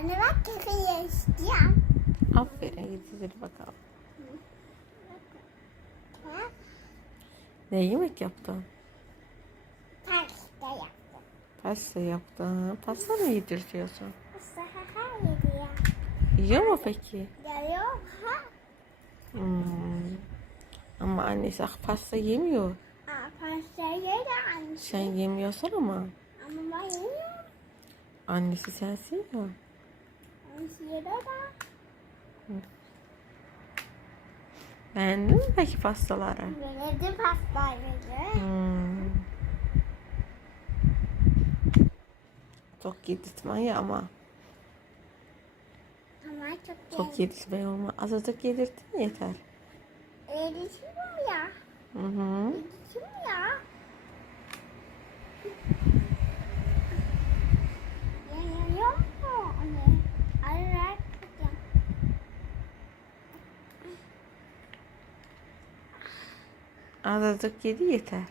Anne bak keki istiyorum. Aferin yedir bakalım. Ha? Ne yemek yaptın? Pasta yaptım. Pasta yaptın. Pasta mı yedirtiyorsun? Pasta ha ha yedi ya. Yiyor mu peki? Geliyor ha. Hmm. Ama annesi ah, pasta yemiyor. Aa, pasta yedi anne. Sen yemiyorsun ama. Ama ben yemiyorum. Annesi sensin ya. Beğendin mi peki pastaları? Yedi pastayı. Hmm. Çok yedirtme ya ama. Ama çok Çok yedirtme olma. Azıcık yedirttin yeter. Erişim ya. Hı hı. Erişim ya. Yanıyor mu anne? Ara kızım. Azıcık yedi yeter.